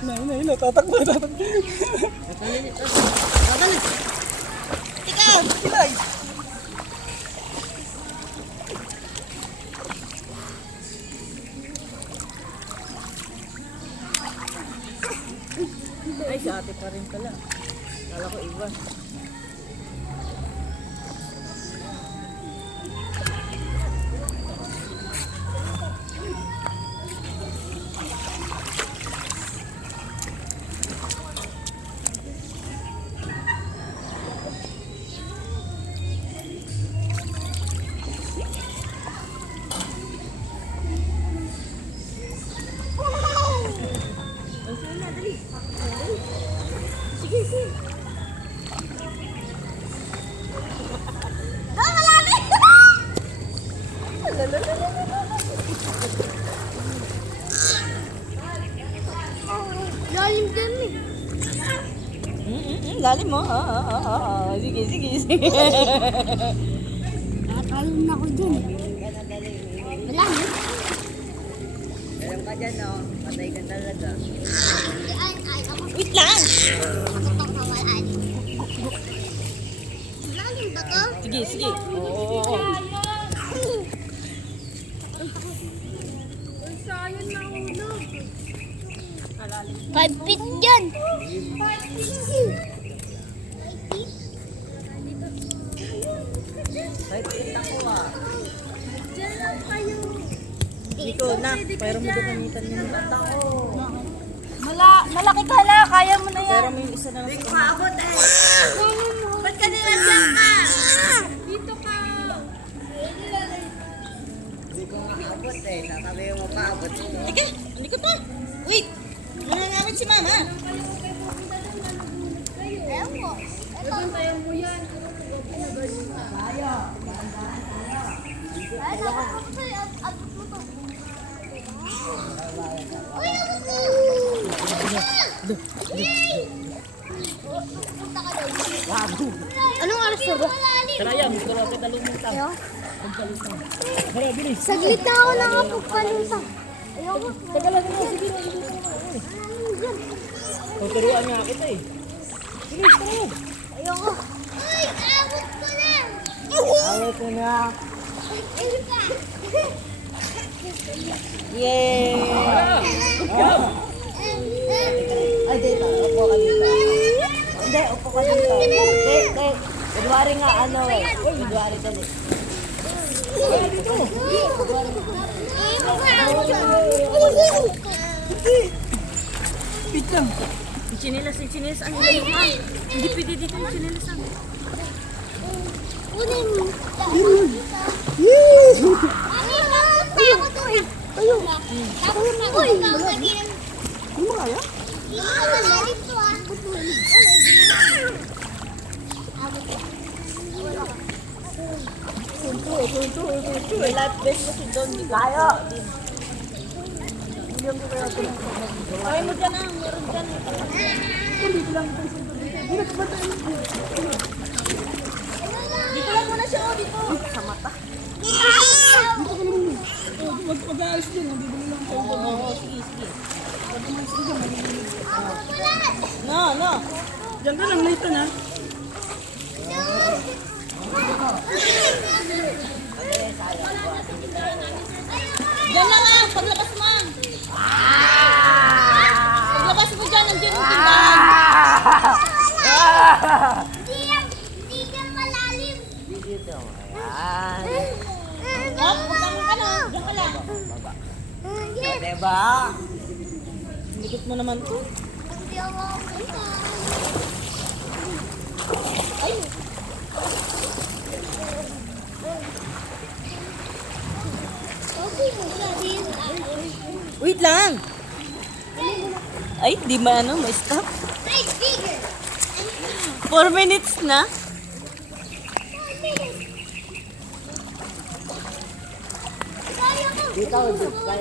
Hila, tatakbo. Tika! Hilay. Ay, si ate pa rin pala. Kala ko iba. Sige, sige. Lalim din eh. Lalim mo. Sige, sige, sige. Nakakalun ako dun. Malalim. Meron ka dyan, no? Patay ka talaga. Ay, ako. Wait lang! Takot ako sa malalim. Malalim ba to? Sige, sige. Oo. Sayang na ulog. 5 feet yan. 5 feet. Kahit kita ko, Diyan lang kayo. Dito na, pero mo gamitan mo ng tao. Malaki ka na, kaya mo na Pero may isa na lang sa Maabot eh. Ba't ka nilalagyan ka? Dito ka. Hindi ko maabot eh. Sasabi mo maabot. Teka, hindi ko pa. Wait! Nangangamit si mama. Ewan mo. Tayo mo yan. Ay, nakakapos sa'yo. Abot mo to. Uy, abot mo! Punta ka doon. Anong oras na ba? Tara yan, gusto ko kita lumutang. Ayaw? Pagkalutang. Tara, bilis. Saglit na ako nakapagkalutang. Ayaw mo. Teka lang, sige na. Tuturuan nga kita eh. Bilis, tara. Ayaw ko. Uy, abot ko na! Away ko na. Ayun ka! Yay! Ay, dito. Upo ka dito. Hindi, upo ka dito. Hindi. Kunwari nga ano. Kunwari dali. Ay, dito. Wait lang. Chinilas. Ang ilayo ka. Hindi pwede dito yung chinilas. Kunin mo. Yes! Tayo ko to eh. Tayo. Tapos na ako. Uy! Hindi mo kaya? Hindi ka malalim to ah. May life vest kasi doon. Di kaya. Kaya mo dyan ah. Meron dyan. Dito lang muna siya. Dito. Sa mata. Mag-aalis din. Bibili lang kayo. Oo, sige. No. Diyan ka lang, late na. Diyan lang ah. Paglabas mo. Paglabas mo dyan. Nandiyan yung tindahan. Hindi ka malalim. Dito. Ayan. Oh, pagkaman ka na. Diyan ka lang. Diba? Likit mo naman to. Hindi ako kumita. Ay. Okay mo siya din. Wait lang. Ay, di ba ano? May stop. Ay, bigger. 4 minutes na. Kaya ko. Dito, kaya.